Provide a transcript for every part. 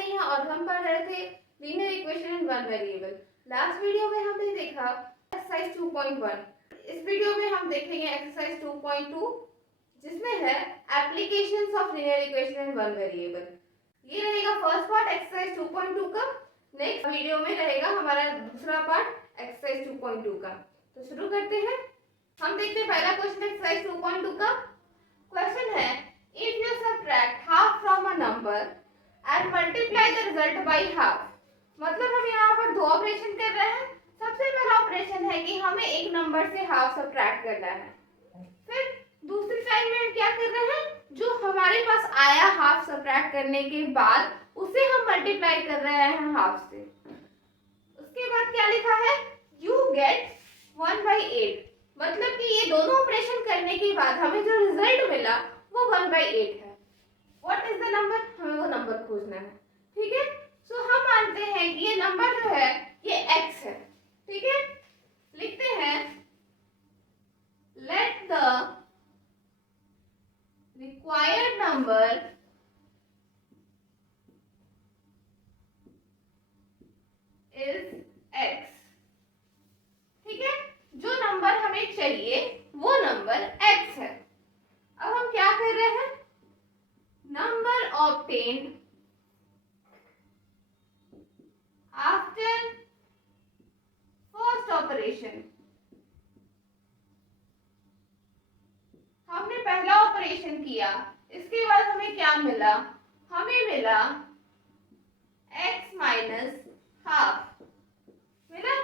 रही हैं और हम पढ़ रहे थे linear equation in one variable. Last video में हमने देखा एक्सरसाइज 2.1। इस वीडियो में हम देखेंगे एक्सरसाइज 2.2 जिसमें है applications of linear equation in one variable. ये रहेगा फर्स्ट पार्ट एक्सरसाइज 2.2 का। नेक्स्ट वीडियो में रहेगा हमारा दूसरा पार्ट एक्सरसाइज 2.2 का। तो शुरू करते हैं। हम देखते हैं पहला क्वेश्चन एक्सरसाइज 2.2 का। क्वेश्चन है if you subtract half from a number and multiply the result by half. मतलब हम यहाँ पर दो ऑपरेशन कर रहे हैं। सबसे पहला ऑपरेशन है कि हमें एक नंबर से हाफ सबट्रैक्ट करना है। फिर दूसरी साइड में हम क्या कर रहे हैं, जो हमारे पास आया हाफ सबट्रैक्ट करने के बाद उसे हम मल्टीप्लाई कर रहे हैं हाफ से। उसके बाद क्या लिखा है, यू गेट 1/8। मतलब कि ये दोनों ऑपरेशन करने के बाद हमें जो रिजल्ट मिला वो 1/8 है। व्हाट इज द नंबर, हमें वो नंबर खोजना है। ठीक है, सो हम मानते हैं कि ये नंबर जो है ये x है। ठीक है, लिखते हैं let the required number is x। ठीक है, जो नंबर हमें चाहिए वो नंबर x है। अब हम क्या कर रहे हैं, number obtained after first operation. हमने पहला ऑपरेशन किया, इसके बाद हमें क्या मिला, हमें मिला x माइनस हाफ मिला,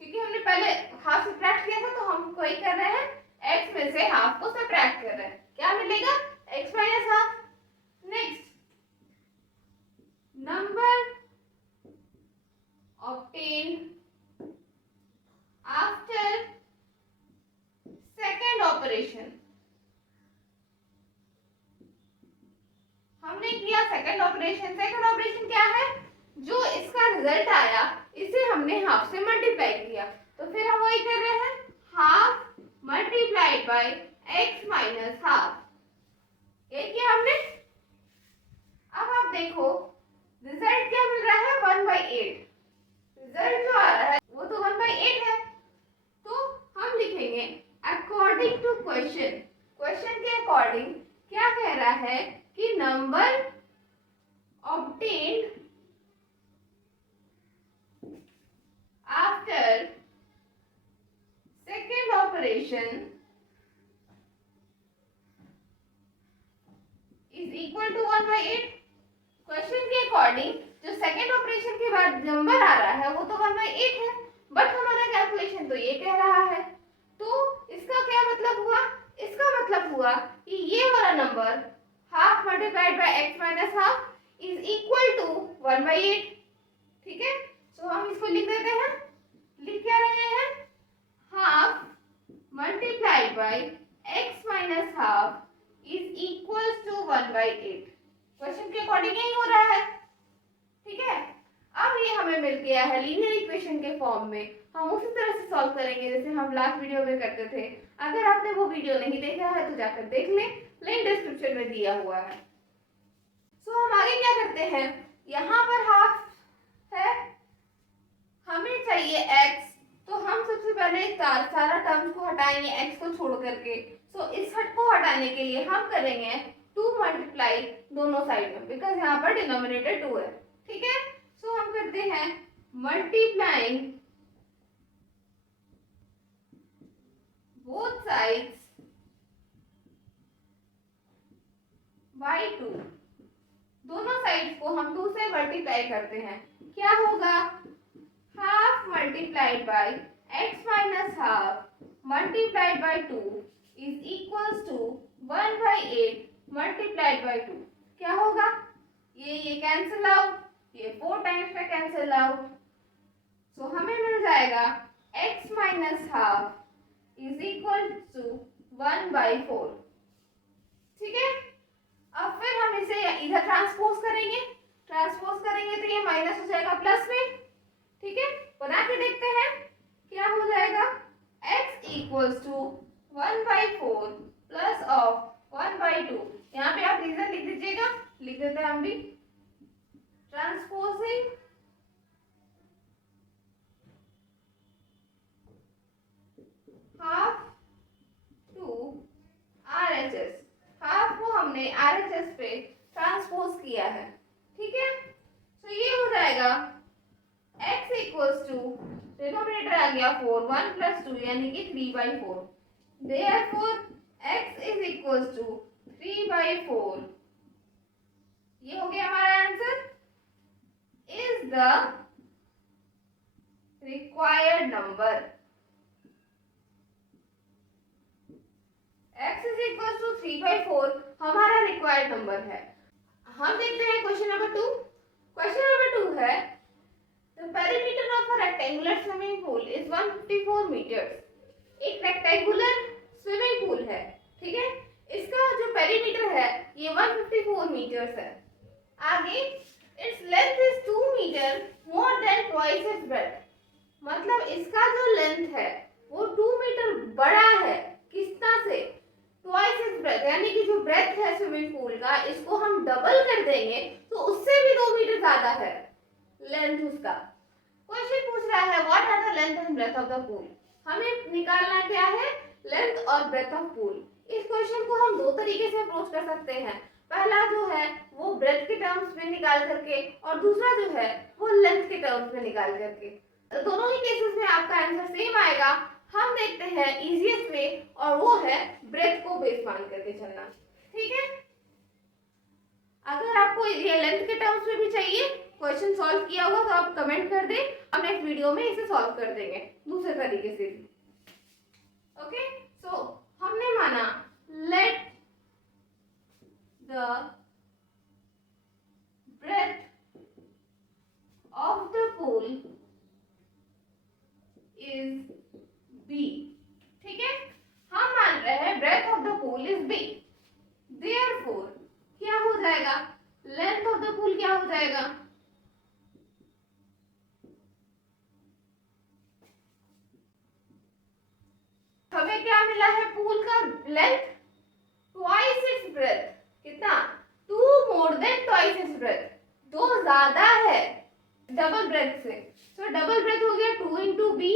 क्योंकि हमने पहले हाफ सब्ट्रैक्ट किया था तो हम वही कर रहे हैं, x में से हाफ को सब्ट्रैक्ट कर रहे हैं। क्या मिलेगा, x minus half. Next, number obtained after second operation. हमने किया सेकंड ऑपरेशन। सेकंड ऑपरेशन क्या है, जो इसका रिजल्ट आया इसे हमने हाफ से मल्टीप्लाई किया। तो फिर हम वही कर रहे हैं, half multiplied by x minus half. ये किया हमने। अब आप देखो रिजल्ट क्या मिल रहा है, 1/8। रिजल्ट जो आ रहा है वो तो 1/8 है। तो हम लिखेंगे अकॉर्डिंग टू क्वेश्चन। क्वेश्चन के अकॉर्डिंग क्या कह रहा है कि number obtained after second operation is equal to 1/8। Question के अकॉर्डिंग जो सेकेंड ऑपरेशन के बाद नंबर आ रहा है वो तो 1/8 है, बट हमारा कैलकुलेशन तो ये कह रहा है। तो इसका क्या मतलब हुआ, इसका मतलब हुआ कि ये वाला number half multiplied by x minus half is equal to 1/8। ठीक है, तो हम इसको लिख देते हैं। लिख क्या रहे हैं, half multiplied by x minus half is equal to 1/8। Question के अकॉर्डिंग यही हो रहा है। ठीक है, अब ये हमें मिल गया है लीनियर इक्वेशन के फॉर्म में। हम उसी तरह से सॉल्व करेंगे जैसे हम लास्ट वीडियो में करते थे। अगर आपने वो वीडियो नहीं देखा है तो जाकर देख लें, लिंक डिस्क्रिप्शन में दिया हुआ है। सो हम आगे क्या करते हैं, यहाँ पर हाफ है, हमें चाहिए x। तो हम सबसे पहले सारा टर्म्स को हटाएंगे x को छोड़ करके। सो इस हट को हटाने के लिए हम करेंगे 2 मल्टीप्लाई दोनों साइड में, बिकॉज यहाँ पर डिनोमिनेटर 2 है। ठीक है, सो हम करते हैं मल्टीप्लाइंग बोथ साइड्स बाय 2। दोनों साइड्स को हम 2 से मल्टीप्लाई करते हैं। क्या होगा, half multiplied by x minus half multiplied by 2 is equals to 1/8 multiplied by 2। क्या होगा, ये कैंसिल आउट, ये 4 टाइम्स में कैंसिल आउट। सो हमें मिल जाएगा x minus half is equal to 1/4। ठीक है, अब फिर हम इसे इधर ट्रांसपोज करेंगे। ट्रांसपोज करेंगे तो ये माइनस हो जाएगा प्लस में। ठीक है, बना के देखते हैं क्या हो जाएगा, x equals to 1/4 plus of 1/2। यहाँ पे आप रीजन लिख दीजिएगा, लिख देते हैं हम भी। Transposing half to RHS, half को हमने RHS पे ट्रांसपोज किया है, ठीक है। तो ये हो जाएगा x इक्वल्स टू, डिनोमिनेटर आ गया 4, 1 प्लस 2 यानी कि 3/4, therefore x is equals to 3/4। ये हो गया हमारा answer, is the required number. x is equal to 3/4 हमारा रिक्वायर्ड नंबर है। हम देखते हैं क्वेश्चन नंबर 2। क्वेश्चन नंबर 2 है the perimeter of a rectangular swimming pool is 154 metres. एक रेक्टेंगुलर स्विमिंग पूल है, ठीक है, इसका जो पेरीमीटर है ये 154 मीटर्स है। आगे its length is 2 metre more than twice its breadth, मतलब इसका जो लेंथ है वो 2 मीटर बड़ा है, कितना से, ट्वाइस इट्स ब्रेथ, यानी कि जो ब्रेथ है स्विमिंग पूल का इसको हम डबल कर देंगे तो उससे भी 2 मीटर ज्यादा है लेंथ उसका। क्वेश्चन पूछ रहा है what are the length and breadth of the pool. हमें निकालना क्या है, लेंथ और ब्रेथ ऑफ पूल। इस क्वेश्चन को हम दो तरीके से अप्रोच कर सकते हैं। पहला जो है वो ब्रेथ के टर्म्स में निकाल करके और दूसरा जो है वो लेंथ के टर्म्स में निकाल करके। तो दोनों ही केसेस में आपका आंसर सेम आएगा। हम देखते हैं इजीएस्ट वे और वो है ब्रेथ को बेस मान करके चलना, ठीक है। अगर आपको ये लेंथ के टर्म्स में भी चाहिए क्वेश्चन सॉल्व किया हुआ तो आप कमेंट कर दें, हम नेक्स्ट वीडियो में इसे सॉल्व कर देंगे दूसरे तरीके से भी। ओके, सो हमने माना let the breadth of the pool is b, ठीक है। हम मान रहे हैं breadth of the pool is b, therefore क्या हो जाएगा, length of the pool क्या हो जाएगा, हमें क्या मिला है, पूल का लेंथ ट्वाइस इट्स ब्रेथ, कितना, 2 मोर देन ट्वाइस इट्स ब्रेथ, 2 ज्यादा है डबल ब्रेथ से। सो डबल ब्रेथ हो गया 2 इंटू बी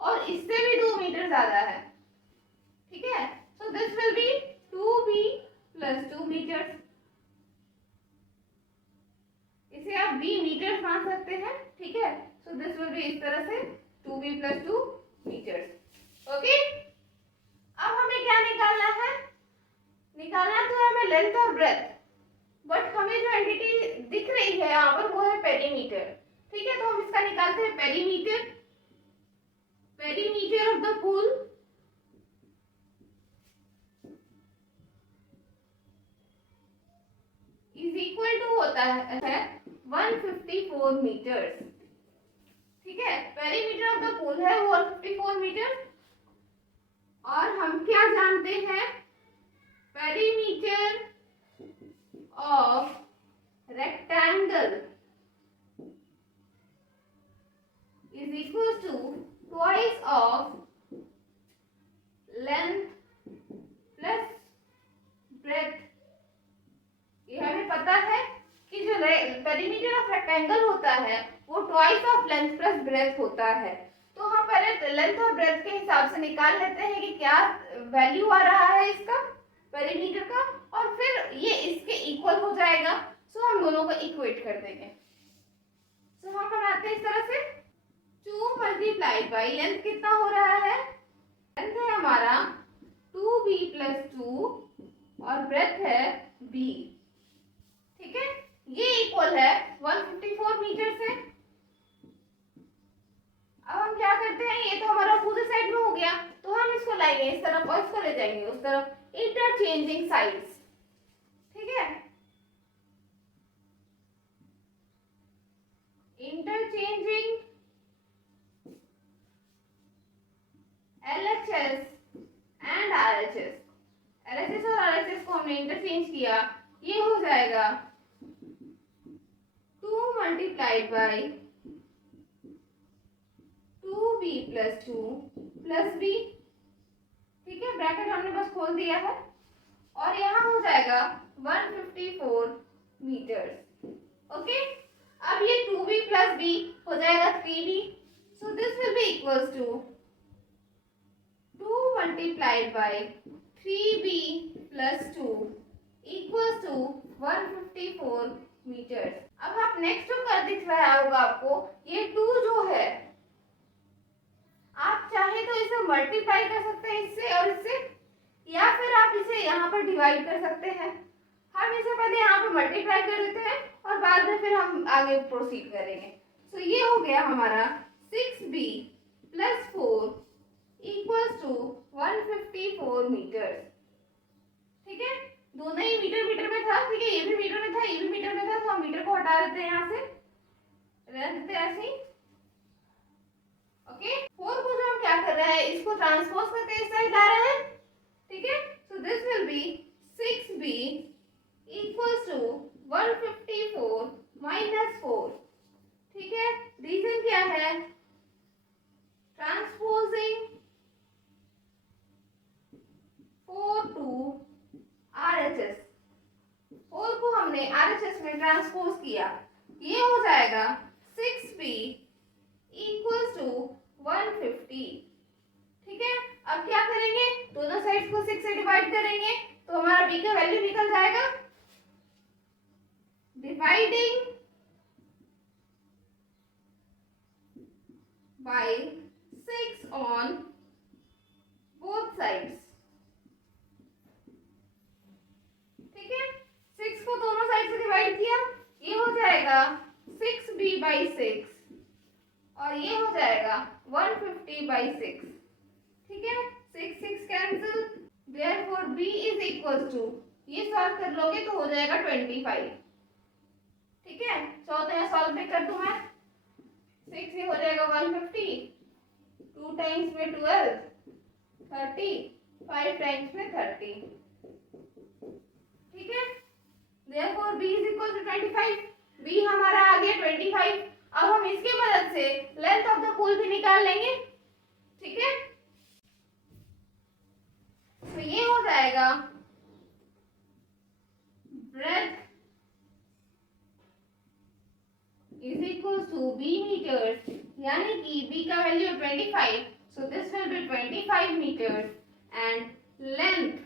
और इससे भी 2 मीटर ज्यादा है, ठीक है। So this will be 2b plus 2 metres, इसे आप b मीटर्स मान सकते हैं, ठीक है। सो दिस विल बी इस तरह से 2b प्लस 2 मीटर्स। ओके, अब हमें क्या निकालना है, निकालना तो है हमें लेंथ और ब्रेथ, बट हमें जो एंटिटी दिख रही है यहाँ पर वो है पेरीमीटर, ठीक है। तो हम इसका निकालते हैं perimeter. Perimeter of the pool is equal to होता है 154 मीटर्स, ठीक है। पेरीमीटर ऑफ द पूल है वो 154 मीटर और हम क्या जानते हैं, perimeter of rectangle is equal to twice of length plus breadth। ये हमें पता है कि जो पेरीमीटर ऑफ रेक्टेंगल होता है वो twice of length plus breadth होता है। तो हम पहले लेंथ और ब्रेथ के हिसाब से निकाल लेते हैं कि क्या वैल्यू आ रहा है इसका पेरीमीटर का, और फिर ये इसके इक्वल हो जाएगा। सो हम दोनों को इक्वेट कर देंगे। सो हम बनाते हैं इस तरह से 2 मल्टीप्लाइड बाई लेंथ कितना हो रहा है, लेंथ है हमारा 2b प्लस 2 और ब्रेथ है b, ठीक है। ये इक्वल है 154 मीटर से। अब हम क्या करते हैं, ये तो हमारा अपोजिट साइड में हो गया तो हम इसको लाएंगे इस तरफ और इसको ले जाएंगे उस तरफ, इंटरचेंजिंग साइड्स, ठीक है। Interchanging LHS and RHS, LHS और RHS को हमने इंटरचेंज किया, ये हो जाएगा 2 multiplied by 2b plus 2 plus b, ठीक है। ब्रैकेट हमने बस खोल दिया है और यहाँ हो जाएगा 154 मीटर्स। ओके, प्लस बी हो जाएगा 3b. So this will be equals to 2 multiplied by 3b plus 2 equals to 154 metre. अब आप नेक्स्ट जो कर दिख रहा होगा आपको, ये 2 जो है आप चाहे तो इसे मल्टीप्लाई कर सकते हैं इससे और इससे, या फिर आप इसे यहाँ पर डिवाइड कर सकते हैं. हम इसे पहले यहाँ पर मल्टीप्लाई कर देते हैं और बाद में फिर हम आगे प्रोसीड करेंगे. तो ये हो गया हमारा 6b plus 4 equals to 154 metre. ठीक है, दोनों ही मीटर मीटर में था. ठीक है, ये भी मीटर में था, ये भी मीटर में था, तो हम मीटर को हटा देते हैं यहाँ से, रहने देते हैं ऐसे ही. ओके, 4 को जो हम क्या कर रहे हैं, इसको ट्रांसपोज करके इस साइड ला रहे हैं. ठीक है, so this will be 6b equals to 154 minus 4. ठीक है, रीजन क्या है, ट्रांसपोजिंग 4 टू RHS. 4 को हमने RHS में ट्रांसपोज किया, ये हो जाएगा 6b इक्वल्स टू 150. ठीक है, अब क्या करेंगे, दोनों साइड्स को 6 से डिवाइड करेंगे तो हमारा b का वैल्यू निकल जाएगा. Dividing by 6 on both sides. ठीक है, 6 को दोनों साइड से डिवाइड किया, ये हो जाएगा 6b बाई 6 और ये हो जाएगा 150 बाई 6. ठीक है, 6 6 cancel, therefore b is equal to, ये सॉल्व कर लोगे तो हो जाएगा 25. ठीक है, तो यहाँ सॉल्व भी कर दूं मैं. 6 ये हो जाएगा 150, 2 टाइम्स में 12 30, 5 टाइम्स में 30. ठीक है, therefore b is equal to 25. b हमारा आ गया 25. अब हम इसकी मदद से लेंथ ऑफ द पूल भी निकाल लेंगे. ठीक है, तो ये हो जाएगा breadth is equal to b metres, यानी कि b का value 25, so this will be 25 metres and length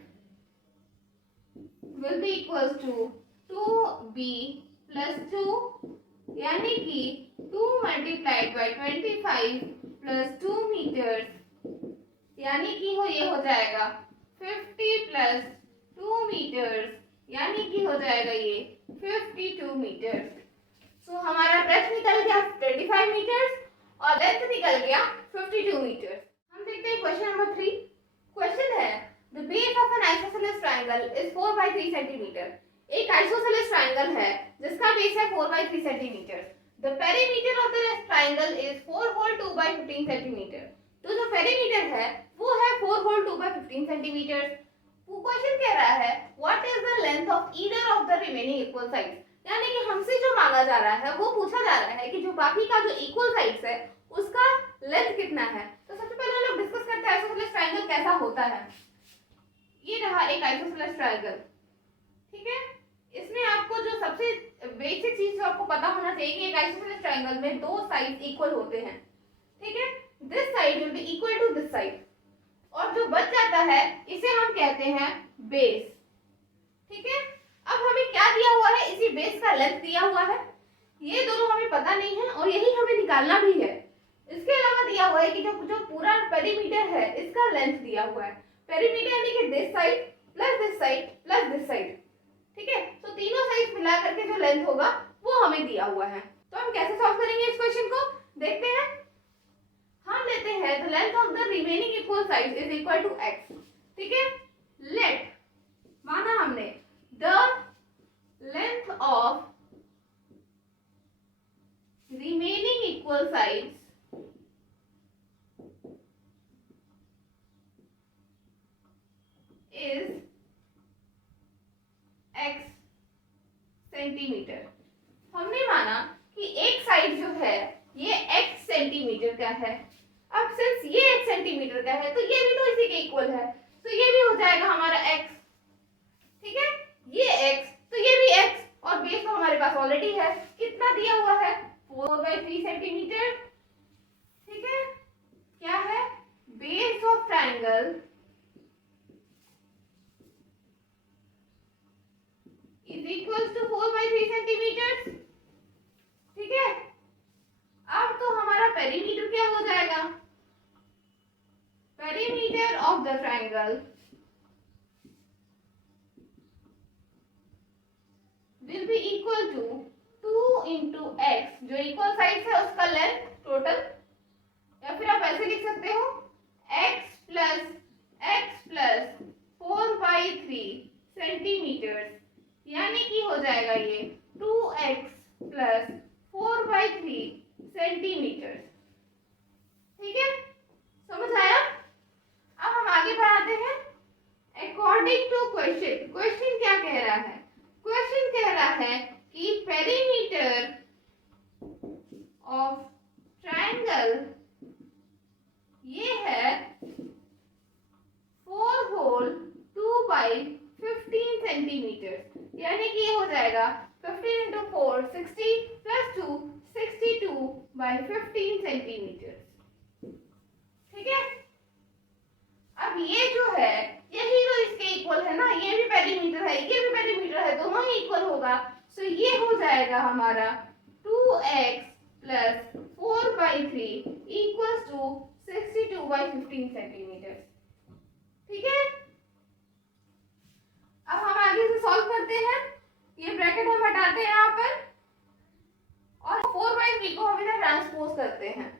will be equals to 2b plus 2, यानी कि 2 multiplied by 25 plus 2 meters, यानी कि ये हो जाएगा 50 plus 2 meters, यानी कि हो जाएगा ये 52 meters. सो हमारा ब्रेथ निकल गया 25 meters और लेंथ निकल गया 52 meters. हम देखते हैं क्वेश्चन नंबर 3. क्वेश्चन है The base of an isosceles triangle is 4 by 3 centimeter. एक isosceles triangle है जिसका बेस है 4 by 3 centimeter. The perimeter of the triangle is 4 whole 2 by 15 centimeter. तो जो perimeter है वो है 4 whole 2 by 15 centimeter. वो क्वेश्चन कह रहा है What is the length of either of the remaining equal sides? यानी कि हमसे जो मांगा जा रहा है वो पूछा जा रहा है कि जो बाकी का जो इक्वल साइड्स है उसका लेंथ कितना है. तो सबसे पहले हम लोग डिस्कस करते हैं आइसोसेलेस ट्रायंगल कैसा होता है. ये रहा एक आइसोसेलेस ट्रायंगल. ठीक है, इसमें आपको जो सबसे बेसिक चीज जो आपको पता होना चाहिए कि एक आइसोसेलेस ट्रायंगल में दो साइड इक्वल होते हैं. ठीक है, this side will be equal to this side और जो बच जाता है इसे हम कहते हैं बेस. ठीक है, अब हमें क्या दिया हुआ है, इसी बेस का लेंथ दिया हुआ है. ये दोनों हमें पता नहीं है और यही हमें निकालना भी है. इसके अलावा दिया हुआ है कि जो पूरा पेरीमीटर है इसका लेंथ दिया हुआ है. पेरीमीटर यानी कि this side plus this side plus this side. ठीक है, तो तीनों साइड मिला करके जो लेंथ होगा वो हमें दिया हुआ है. तो हम कैसे सॉल्व करेंगे इस क्वेश्चन को, देखते हैं. हम लेते हैं the length of the remaining equal sides is equal to x. ठीक है, लेट माना हमने the length of remaining equal sides is x centimetre. हमने माना कि एक साइड जो है ये x सेंटीमीटर का है. अब सिंस ये x सेंटीमीटर का है तो ये भी तो इसी के इक्वल है, तो ये भी हो जाएगा हमारा x. ठीक है, ये x तो ये भी x और बेस तो हमारे पास ऑलरेडी है. कितना दिया हुआ है 4/3 सेंटीमीटर। ठीक है, क्या है, base of triangle is equal to 4/3 centimetre. ठीक है, अब तो हमारा पेरीमीटर क्या हो जाएगा, perimeter of the triangle will be equal to 2 into x, जो इक्वल साइड है उसका लेंथ टोटल, या फिर आप ऐसे लिख सकते हो x प्लस 4/3 सेंटीमीटर, यानी कि हो जाएगा ये 2x प्लस 4/3 सेंटीमीटर। ठीक है, समझ आया। अब हम आगे बढ़ाते हैं। अकॉर्डिंग टू क्वेश्चन, क्वेश्चन क्या कह रहा है, क्वेश्चन कह रहा है कि पेरीमीटर ऑफ ट्रायंगल ये है 4 होल 2/15 सेंटीमीटर, यानी कि ये हो जाएगा 15 into 4 60 plus 2 62/15 सेंटीमीटर। ठीक है, अब ये जो है यही तो इसके इक्वल है ना, ये भी पेरीमीटर है, ये भी पेरीमीटर है, दोनों ही इक्वल होगा। सो ये हो जाएगा हमारा 2x plus 4/3 equals to 62/15 centimetre. ठीक है, अब हम आगे से सॉल्व करते हैं। ये ब्रैकेट हम हटाते हैं यहाँ पर और 4/3 को हम इधर ट्रांसपोज करते हैं,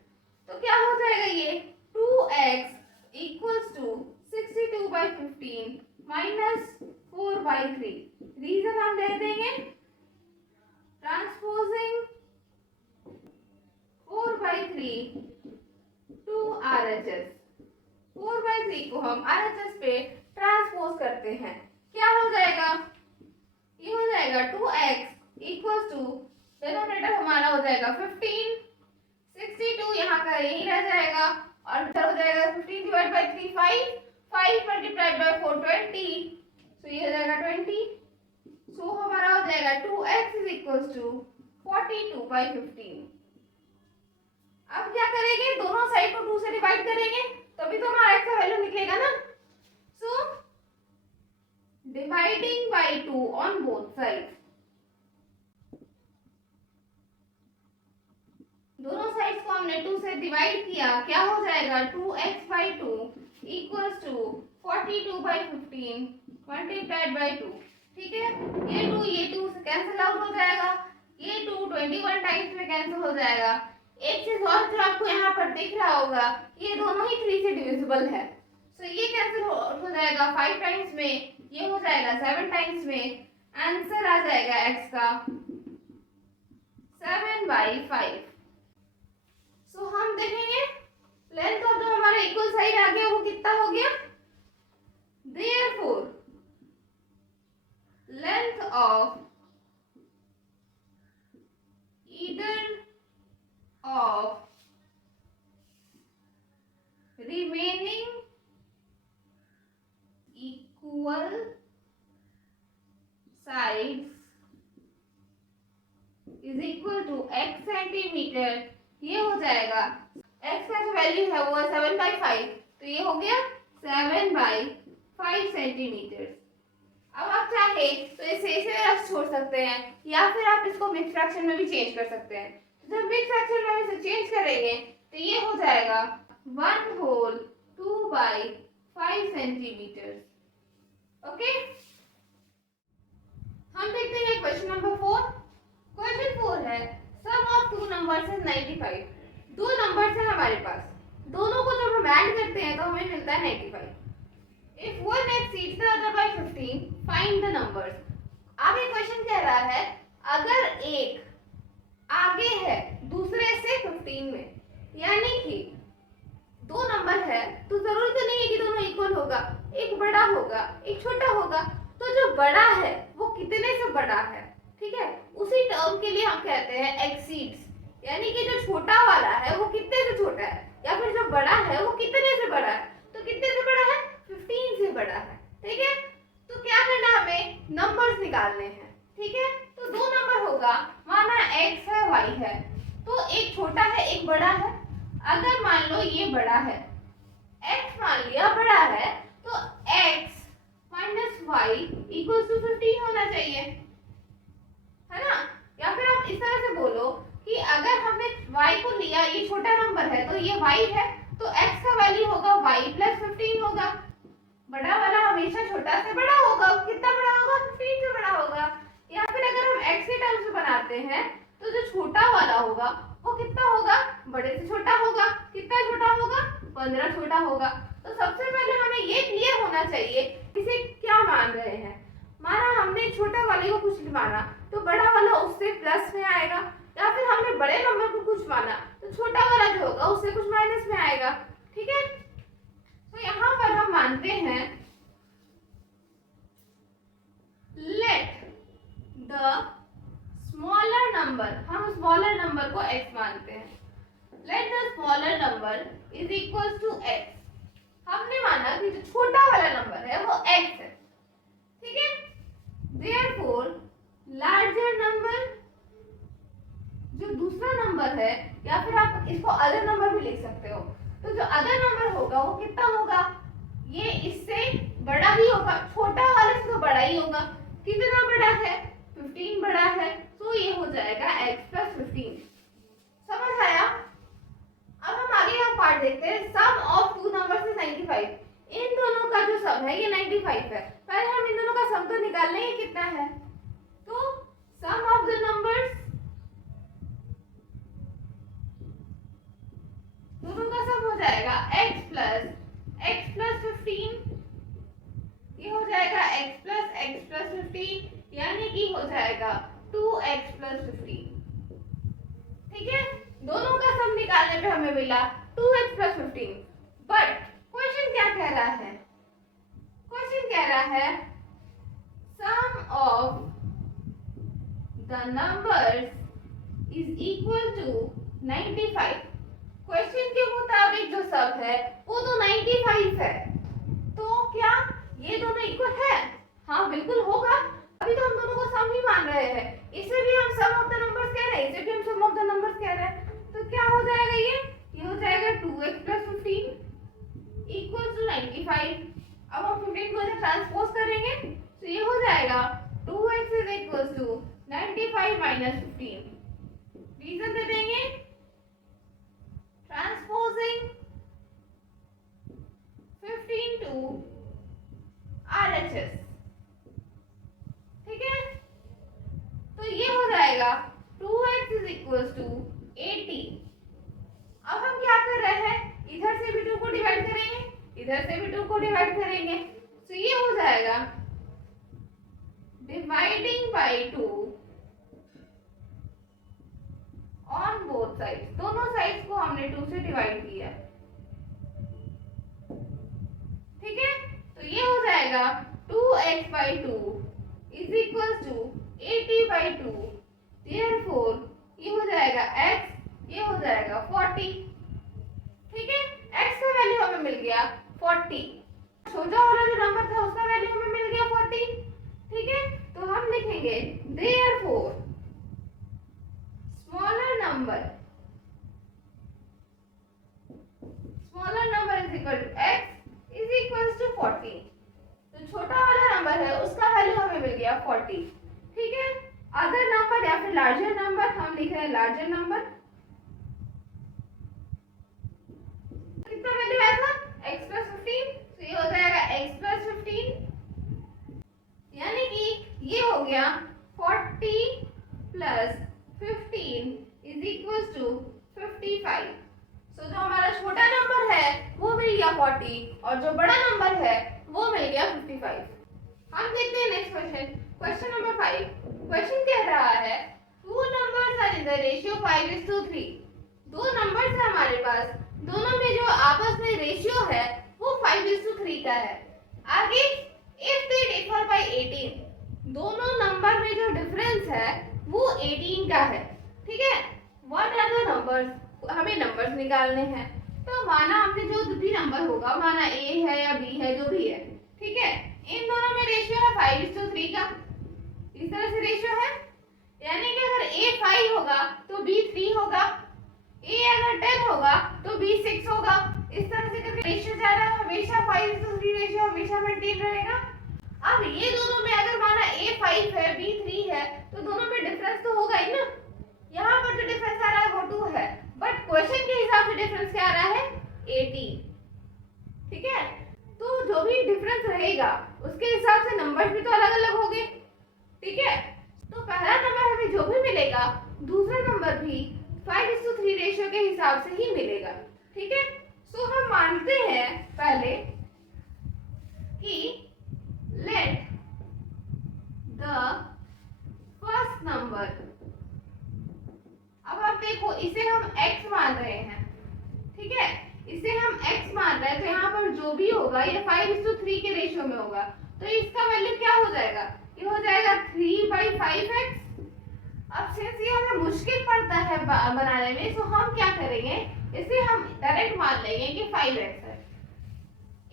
तो क्या हो जाएगा, ये 2x equals to 62/15 minus 4/3। Reason हम दे देंगे, ट्रांसपोजिंग 4/3 टू RHS। 4/3 को हम RHS पे ट्रांसपोज करते हैं, क्या हो जाएगा, ये हो जाएगा 2x इक्वल्स टू डिनोमिनेटर हमारा हो जाएगा 15, 62 यहाँ का यही रह जाएगा और इधर हो जाएगा 15 डिवाइड बाय 3 5 मल्टीप्लाइड बाय 4 20, सो ये हो जाएगा 20। सो हमारा हो जाएगा 2x इज इक्वल्स टू 42/15। अब क्या करेंगे, दोनों साइड को 2 से डिवाइड करेंगे तभी तो हमारा x का वैल्यू निकलेगा ना। So dividing by 2 on both sides, दोनों साइड्स को हमने 2 से डिवाइड किया, क्या हो जाएगा 2x/2 equals to 42/15 multiplied by 2। ठीक है, ये 2 से कैंसिल आउट हो जाएगा, ये 2 21 टाइम्स में कैंसिल हो जाएगा। एक चीज और जो आपको यहाँ पर दिख रहा होगा, ये दोनों ही 3 से डिविजिबल है, सो ये कैंसिल हो जाएगा 5 टाइम्स में, ये हो जाएगा 7 टाइम्स में, आंसर आ जाएगा x का 7/5। सो हम देखेंगे लेंथ ऑफ जो हमारा इक्वल साइड आ गया वो कितना हो गया, therefore length of either of remaining equal sides is equal to x centimetre. ये हो जाएगा x का जो वैल्यू है वो है 7/5, तो ये हो गया 7/5 सेंटीमीटर। अब आप चाहे तो इसे ऐसे छोड़ सकते हैं या फिर आप इसको मिक्स फ्रैक्शन में भी चेंज कर सकते हैं। तो जब मिक्स फ्रैक्शन में इसे चेंज करेंगे तो ये हो जाएगा 1 होल 2/5 सेंटीमीटर। ओके, हम देखते हैं क्वेश्चन नंबर 4। क्वेश्चन 4 है sum of two numbers is 95। दो नंबर्स हैं हमारे पास, दोनों को जब हम ऐड करते हैं तो हमें मिलता है 95। If one exceeds the other by 15, find the numbers। आगे क्वेश्चन कह रहा है अगर एक आगे है दूसरे से 15 में, यानी कि दो नंबर है तो जरूरी तो नहीं है कि दोनों इक्वल होगा, एक बड़ा होगा एक छोटा होगा, तो जो बड़ा है वो कितने से बड़ा है, ठीक है, उसी टर्म के लिए हम कहते हैं एक्सीड्स, यानी कि जो छोटा वाला है वो कितने से छोटा है, या फिर जो बड़ा है वो कितने से बड़ा है, तो कितने से बड़ा है 15 से बड़ा है। ठीक है, तो क्या करना है, हमें नंबर्स निकालने हैं। ठीक है, तो दो नंबर होगा, माना x है y है, तो एक छोटा है एक बड़ा है। अगर मान लो ये बड़ा है, x मान लिया बड़ा है, तो x minus y equal to 15 होना चाहिए, है ना। या फिर आप इस तरह से बोलो कि अगर हमने y को लिया, ये छोटा नंबर है तो ये y है, तो x का वैल्यू होगा y प्लस 15 होगा। बड़ा वाला हमेशा छोटा से बड़ा होगा, कितना बड़ा होगा, 15 से बड़ा होगा। या फिर अगर हम x के टर्म्स में बनाते हैं तो जो छोटा वाला होगा वो कितना होगा, बड़े से छोटा होगा। कितना छोटा होगा, 15 छोटा होगा। तो सबसे पहले हमें ये क्लियर होना चाहिए इसे क्या मान रहे हैं। माना हमने छोटे वाले को कुछ माना तो बड़ा वाला उससे प्लस में आएगा, या फिर हमने बड़े नंबर को कुछ माना तो छोटा वाला जो होगा उससे कुछ माइनस में आएगा। ठीक है, तो यहाँ पर हम मानते हैं लेट द स्मॉलर नंबर, हम स्मॉलर नंबर को x मानते हैं। Let the smaller number is equal to x। हमने माना कि जो छोटा वाला नंबर है वो x है, ठीक है। देयरफॉर लार्जर नंबर, जो दूसरा नंबर है, या फिर आप इसको अदर नंबर भी लिख सकते हो, तो जो अदर नंबर होगा वो कितना होगा, ये इससे बड़ा ही होगा, छोटा वाले से तो बड़ा ही होगा। कितना बड़ा है, 15 बड़ा है, तो ये हो जाएगा x प्लस 15। समझ आया। अब हम आगे का पार्ट देखते हैं। सम ऑफ टू नंबर्स इज 95। इन दोनों का जो सम है ये 95 है। पहले हम इन दोनों का सम तो निकाल लेंगे कितना है। तो सम ऑफ द नंबर्स, दोनों का सम हो जाएगा x प्लस 15, ये हो जाएगा x प्लस 15, यानी कि हो जाएगा 2x प्लस 15। ठीक है, दोनों का सम निकालने पे हमें मिला 2x प्लस 15। बट क्वेश्चन क्या कह रहा है, क्वेश्चन कह रहा है sum of the numbers is equal to 95। Question के मुताबिक जो सम है वो तो 95 है, तो क्या ये दोनों इक्वल है? हाँ बिल्कुल होगा, अभी तो हम दोनों को सम ही मान रहे हैं। इसे भी हम सम ऑफ द नंबर्स कह रहे हैं, इसे भी हम सम ऑफ द नंबर्स कह रहे हैं। तो क्या हो जाएगा, ये हो जाएगा 2x प्लस 15 इक्वल टू 95। अब हम 15 को इधर ट्रांसपोज करेंगे तो ये हो जाएगा 2x is equal to 95 minus 15। Reason दे देंगे, ट्रांसपोजिंग 15 टू RHS। ठीक है, तो ये हो जाएगा 2x इज इक्वल टू 80। अब हम क्या कर रहे हैं, इधर से भी 2 को डिवाइड करेंगे, इधर से भी 2 को डिवाइड करेंगे, तो ये हो जाएगा dividing by 2 on both sides. दोनों साइड्स को हमने 2 से डिवाइड किया। ठीक है, तो ये हो जाएगा 2x by 2 is equal to 80 by 2। Therefore ये हो जाएगा x, ये हो जाएगा 40। ठीक है, x का वैल्यू हमें मिल गया 40, छोटा वाला जो नंबर था उसका वैल्यू हमें मिल गया 40। ठीक है, तो हम लिखेंगे therefore smaller number is equal to x is equal to 40। तो छोटा वाला नंबर है उसका वैल्यू हमें मिल गया 40। ठीक है, अदर नंबर या फिर लार्जर नंबर, हम लिख रहे हैं लार्जर नंबर। कितना वैल्यू आया था, x प्लस 15, तो ये हो जाएगा x प्लस 15, यानी कि ये हो गया 40 प्लस 15 इज इक्वल टू 55। तो जो हमारा छोटा नंबर है वो मिल गया 40 और जो बड़ा नंबर है वो मिल गया 55। हम देखते हैं नेक्स्ट क्वेश्चन, क्वेश्चन नंबर 5। क्वेश्चन कह रहा है two numbers are in the ratio 5:3। दो नंबर्स है हमारे पास, दोनों में जो आपस में रेशियो है वो 5:3 का है। आगे इफ दे डिफर बाय 18, दोनों नंबर में जो डिफरेंस है वो 18 का है। ठीक है, व्हाट आर द नंबर्स, हमें नंबर्स निकालने हैं। तो माना हमने जो भी नंबर होगा, माना a है या b है, जो भी है, ठीक है, इन दोनों में रेशियो है 5:3 का। इस तरह से रेशियो है, यानी कि अगर a 5 होगा तो b 3 होगा, A अगर 10 होगा तो B 6 होगा। इस तरह से करके रेशियो जा रहा है, हमेशा 5:3 रेशियो हमेशा मेंटेन रहेगा। अब ये दोनों में अगर माना A 5 है B 3 है तो दोनों में डिफरेंस तो होगा ही ना। यहाँ पर जो डिफरेंस आ रहा है वो 2 है, बट क्वेश्चन के हिसाब से डिफरेंस क्या आ रहा है 18। ठीक है, तो जो भी डिफरेंस रहेगा उसके हिसाब से नंबर भी तो अलग अलग होंगे। ठीक है, तो पहला नंबर हमें जो भी मिलेगा दूसरा नंबर भी 5:3 रेशियो के हिसाब से ही मिलेगा। ठीक है, सो हम मानते हैं पहले कि लेट द फर्स्ट नंबर, अब आप देखो इसे हम x मान रहे हैं। ठीक है, इसे हम x मान रहे हैं तो यहाँ पर जो भी होगा ये 5:3 के रेशियो में होगा, तो इसका वैल्यू क्या हो जाएगा, ये हो जाएगा 3/5x। अब सिंस ये हमें मुश्किल पड़ता है बनाने में, तो हम क्या करेंगे, इसे हम डायरेक्ट मान लेंगे कि 5x है।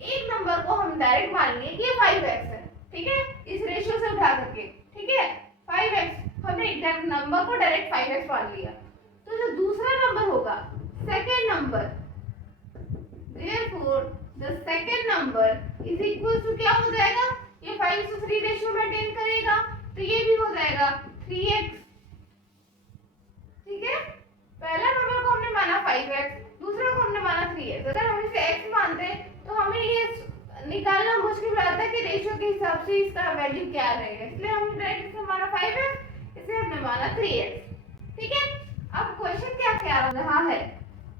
एक नंबर को हम डायरेक्ट मान लेंगे कि ये 5x है। ठीक है, इस रेशियो से उठा करके। ठीक है, 5x हमने एक नंबर को डायरेक्ट 5x मान लिया। तो जो दूसरा नंबर होगा second number, therefore the second number is equal to क्या हो जाएगा, ये 5:3 रेशियो मेंटेन करेगा तो ये भी हो जाएगा 3x। ठीक है, पहला नंबर को हमने माना 5x, दूसरा को हमने माना 3x। अगर हम इसे x मानते तो हमें ये निकालना मुश्किल रहता है कि रेशियो के हिसाब से इसका वैल्यू क्या रहेगा, इसलिए हमने डायरेक्ट इसे माना 5x, इसे हमने माना 3x। ठीक है, अब क्वेश्चन क्या कह रहा है,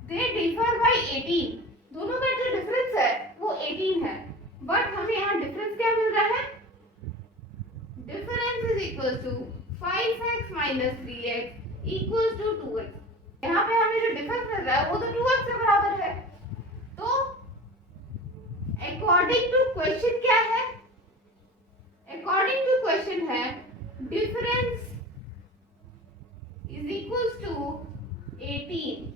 दे डिफर बाय 18, दोनों का जो डिफरेंस है वो 18 है, बट हमें यहाँ डिफरेंस क्या मिल रहा है, difference is equal to 5x minus 3x equal to 2x। यहाँ पे हमें जो डिफरेंस मिल रहा है वो तो 2x के बराबर है। तो अकॉर्डिंग टू क्वेश्चन क्या है, अकॉर्डिंग टू क्वेश्चन है डिफरेंस इज इक्वल टू 18,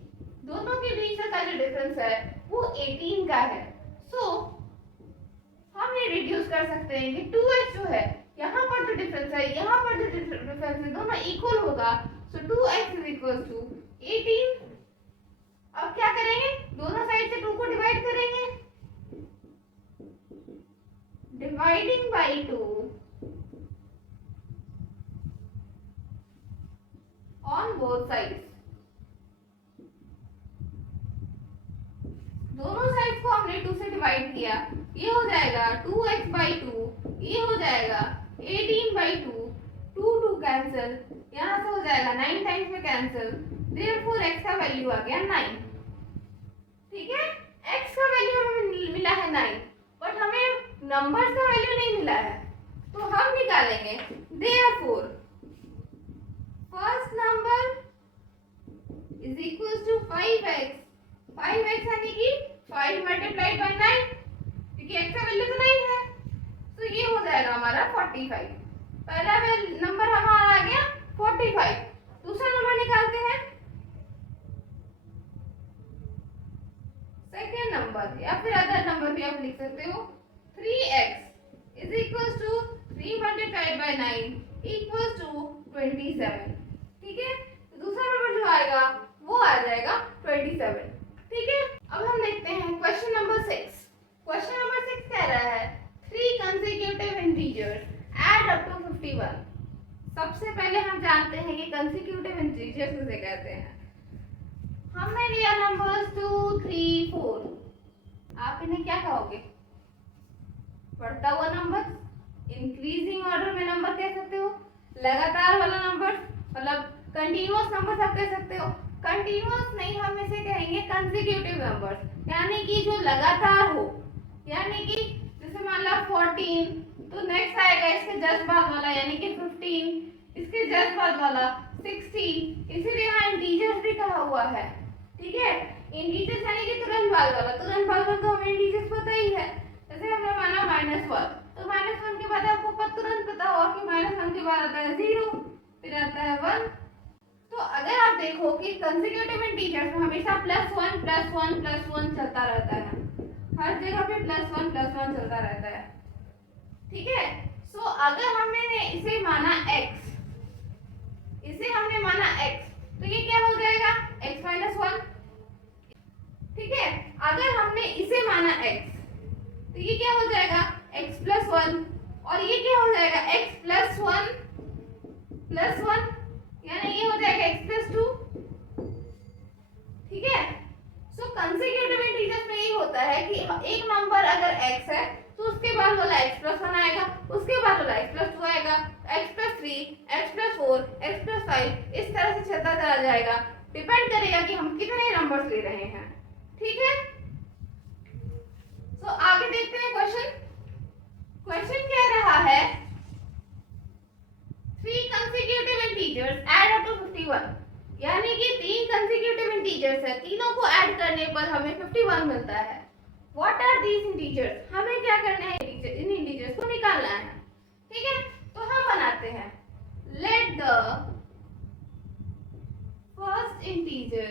दोनों के बीच का जो डिफरेंस है वो 18 का है। सो हम ये रिड्यूस कर सकते हैं कि 2x जो है, यहाँ पर जो डिफरेंस है यहाँ पर जो डिफरेंस है दोनों इक्वल होगा, सो 2x इज इक्वल टू 18। अब क्या करेंगे, दोनों साइड से 2 को डिवाइड करेंगे, dividing by 2 on both sides, दोनों साइड को हमने 2 से डिवाइड किया, ये हो जाएगा 2x/2, ये हो जाएगा 18/2, 2 कैंसिल, यहाँ से हो जाएगा 9 टाइम्स में कैंसिल, देयरफॉर x का वैल्यू आ गया 9। ठीक है, x का वैल्यू हमें मिला है 9, बट हमें नंबर्स का वैल्यू नहीं मिला है, तो हम निकालेंगे therefore first number is equal to 5x, 5x यानी कि 5 मल्टीप्लाइड बाय 9, क्योंकि x का वैल्यू तो 9 है, तो ये हो जाएगा हमारा 45। पहला नंबर हमारा आ गया 45, दूसरा नंबर निकालते हैं सेकेंड नंबर, या फिर अदर नंबर भी आप लिख सकते हो, 3x is equal to 3 multiplied by 9 equal to 27। ठीक है, तो दूसरा नंबर जो आएगा वो आ जाएगा 27। ठीक है, अब हम देखते हैं क्वेश्चन नंबर 6। क्वेश्चन नंबर 6 कह रहा है 3 consecutive integers add up to 51। सबसे पहले हम जानते हैं कि consecutive integers किसे कहते हैं। हमने लिया नंबर्स 2, 3, 4, आप इन्हें क्या कहोगे, बढ़ता हुआ नंबर, इंक्रीजिंग ऑर्डर में नंबर कह सकते हो, लगातार वाला नंबर मतलब कंटिन्यूअस नंबर आप कह सकते हो। कंटिन्यूअस नहीं, हम इसे कहेंगे कंसेक्यूटिव नंबर्स, यानी कि जो लगातार हो, यानी कि जैसे मान लो 14 तो नेक्स्ट आएगा इसके जस्ट बाद वाला यानी कि 15, इसके जस्ट बाद वाला 16, इसीलिए यहाँ इंटीजर्स भी कहा हुआ है। ठीक है, इंटीजर्स यानी कि तुरंत बाद वाला, तुरंत बाद वाला तो हमें इंटीजर्स पता ही है, जैसे हमने माना -1, तो -1 के बाद आपको तुरंत पता होगा कि -1 के बाद आता है 0, फिर आता है 1। तो अगर आप देखो कि कंसेक्यूटिव इंटीजर्स में हमेशा +1 +1 +1 चलता रहता है, हर जगह पे +1 +1 चलता रहता है। ठीक है, सो अगर हमने इसे माना x, इसे हमने माना x, तो ये क्या हो जाएगा x - 1, एक नंबर अगर x है तो उसके बाद वाला x+1 आएगा, उसके बाद वाला x+2 आएगा, x+3, x+4, x+5 इस तरह से चलता चला जाएगा। डिपेंड करेगा कि हम कितने नंबर्स ले रहे हैं। ठीक है, तो आगे देखते हैं क्वेश्चन। क्वेश्चन कह रहा है 3 consecutive integers add up to 51, यानी कि 3 consecutive integers है, तीनों को ऐड करने पर हमें 51 मिलता है। What are these integers? हमें क्या करना है, इन इंटीजर्स को निकालना है। ठीक है, तो हम बनाते हैं let the first integer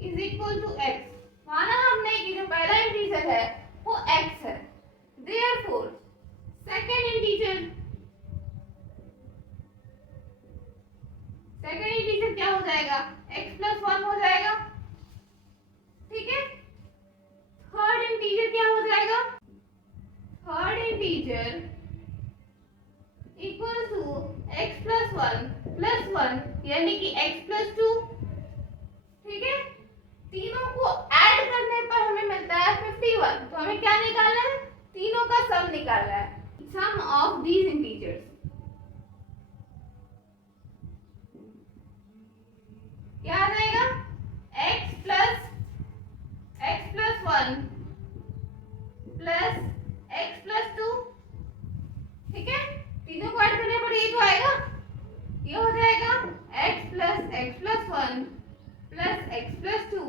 is equal to x। माना हमने कि जो पहला इंटीजर है वो x है, therefore second इंटीजर क्या हो जाएगा, x+1 हो जाएगा। ठीक है, थर्ड इंटीजर क्या हो जाएगा, third integer equal to x+1 plus 1 यानी कि x+2। ठीक है, तीनों को ऐड करने पर हमें मिलता है 51। तो हमें क्या निकालना है, तीनों का सम निकालना है, सम ऑफ दीज इंटीजर्स। क्या आ जाएगा, x plus x+1 plus x+2। ठीक है, तीनों को ऐड करने पर ये तो आएगा, ये हो जाएगा x plus x+1 plus x+2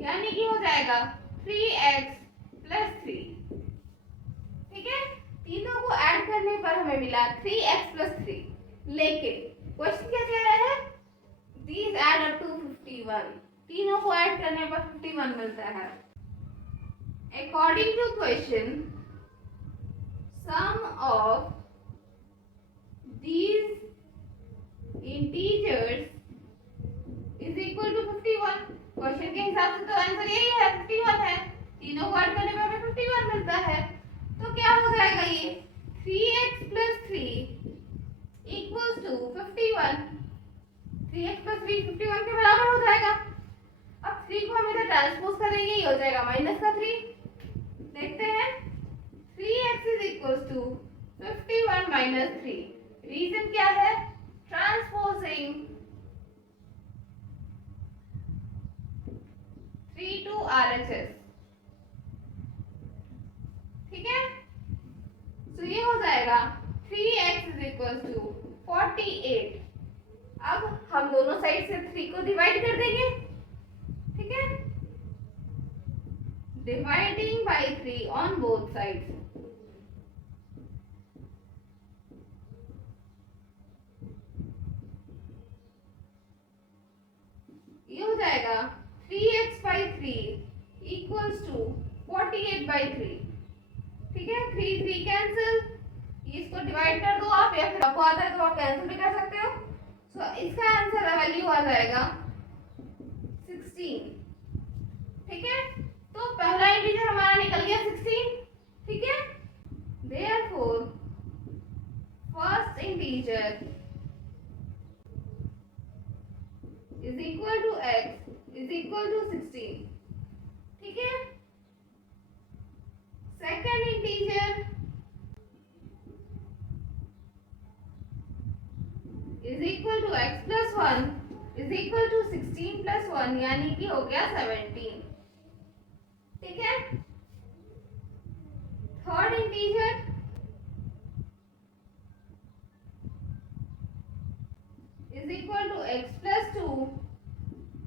यानी कि हो जाएगा 3x प्लस 3। ठीक है, तीनों को ऐड करने पर हमें मिला 3x प्लस 3, लेकिन क्वेश्चन क्या कह रहा है, these add up to 51, तीनों को ऐड करने पर 51 मिलता है। According to question, sum of these integers is equal to 51। Question के हिसाब से तो आंसर यही है, 51 है, तीनों को ऐड करने पर हमें 51 मिलता है। तो क्या हो जाएगा, ये 3x plus 3 equals to 51। 3x plus 3 51 के बराबर हो जाएगा। अब 3 को हम इधर ट्रांसपोज करेंगे, ये हो जाएगा -3। देखते हैं, 3x is equals to 51 minus 3। Reason क्या है, ट्रांसपोजिंग 3 to RHS। ठीक है, तो ये हो जाएगा 3x इज इक्वल्स टू 48। अब हम दोनों साइड से 3 को डिवाइड कर देंगे। ठीक है, dividing by 3 on both sides. ये हो जाएगा 3x by 3 equals to 48 by 3। ठीक है, 3 3 कैंसिल, इसको डिवाइड कर दो आप, या फिर आपको आता है तो आप कैंसिल भी कर सकते हो। तो इसका आंसर वैल्यू आ जाएगा 16। ठीक है, तो पहला इंटीजर हमारा निकल गया 16। ठीक है, therefore first integer is equal to x is equal to 16। ठीक है, second integer is equal to x plus 1 is equal to 16 plus 1 यानी कि हो गया 17। ठीक है, third integer is equal to x plus 2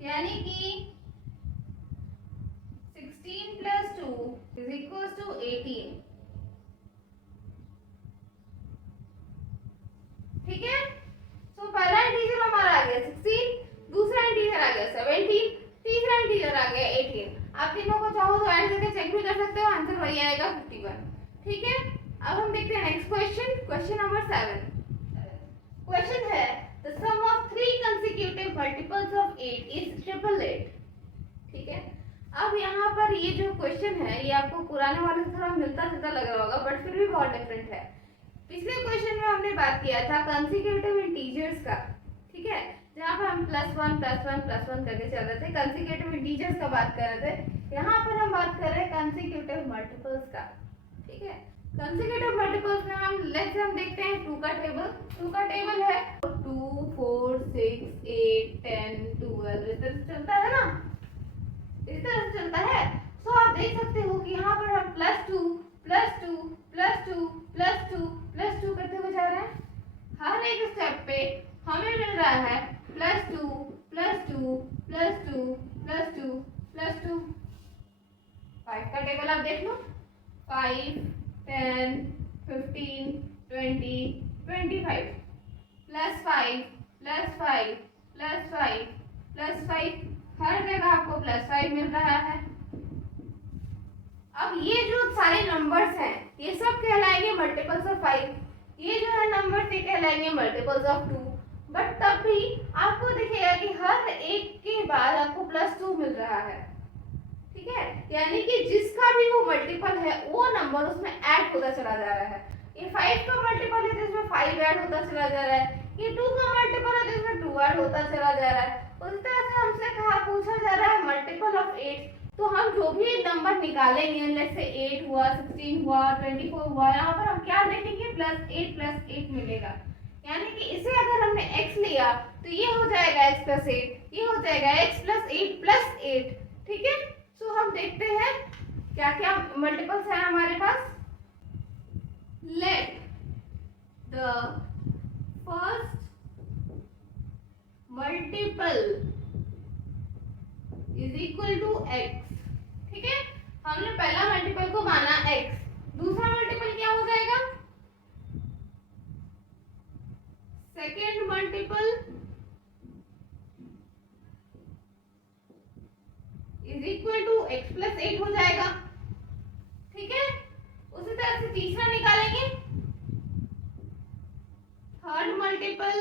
यानी कि 16 प्लस 2 इज इक्वल टू 18। ठीक है, तो पहला इंटीजर हमारा आ गया 16, दूसरा इंटीजर आ गया 17, तीसरा इंटीजर आ गया 18। आप तीनों को चाहो तो ऐड करके चेक भी कर सकते हो, आंसर वही आएगा 51। ठीक है, अब हम देखते हैं next question, question number 7। Question है the sum of 3 consecutive multiples of 8 is 888। ठीक है, अब यहाँ पर ये जो क्वेश्चन है ये आपको पुराने वाले से थोड़ा मिलता जुलता लग रहा होगा, बट फिर भी बहुत डिफरेंट है। पिछले क्वेश्चन में हमने बात किया था कंसेक्यूटिव इंटीजर्स का। ठीक है, यहाँ पर हम +1 करके चल रहे थे, कंसेक्यूटिव इंटीजर्स का बात कर रहे थे। यहाँ पर हम बात कर रहे हैं कंसेक्यूटिव मल्टीपल्स का। ठीक है, कंसेक्यूटिव मल्टीपल्स में हम लेट्स हम देखते हैं 2 का टेबल है 2 4 6 8 10 12 इस तरह से चलता है ना, इस तरह से चलता है। तो आप देख सकते हो कि यहाँ पर हम +2 +2 +2 +2 +2 करते हुए जा रहे हैं। हर एक स्टेप पे हमें मिल रहा है +2 +2 +2 +2 +2। 5 का टेबल आप देख लो, 5 10 15 20 25 +5 +5 +5 +5, हर जगह आपको +5 मिल रहा है। अब ये जो सारे नंबर्स हैं ये सब कहलाएंगे मल्टीपल्स ऑफ 5। ये जो है नंबर्स ये कहलाएंगे मल्टीपल्स ऑफ 2। बट तब भी आपको दिखेगा कि हर एक के बाद आपको +2 मिल रहा है। ठीक है, यानी कि जिसका भी वो मल्टीपल है वो नंबर उसमें ऐड होता चला जा रहा है। ये 5 का मल्टीपल है तो इसमें 5 ऐड होता चला जा रहा है, ये 2 का मल्टीपल है तो इसमें 2 ऐड होता चला जा रहा है। उस तरह से हमसे कहा पूछा जा रहा है मल्टीपल ऑफ 8, तो हम जो भी नंबर निकालेंगे लेट्स से 8 हुआ 16 हुआ 24 हुआ, यहाँ पर हम क्या देखेंगे +8 मिलेगा। यानी कि इसे अगर हमने x लिया तो ये हो जाएगा x + 8, ये हो जाएगा x + 8 + 8। ठीक है, तो हम देखते हैं क्या क्या मल्टीपल्स हैं हमारे पास। Let the first multiple is equal to x। ठीक है, हमने पहला मल्टीपल को माना x, दूसरा मल्टीपल क्या हो जाएगा, second multiple is equal to x + 8 हो जाएगा। ठीक है, उसी तरह से तीसरा निकालेंगे, third multiple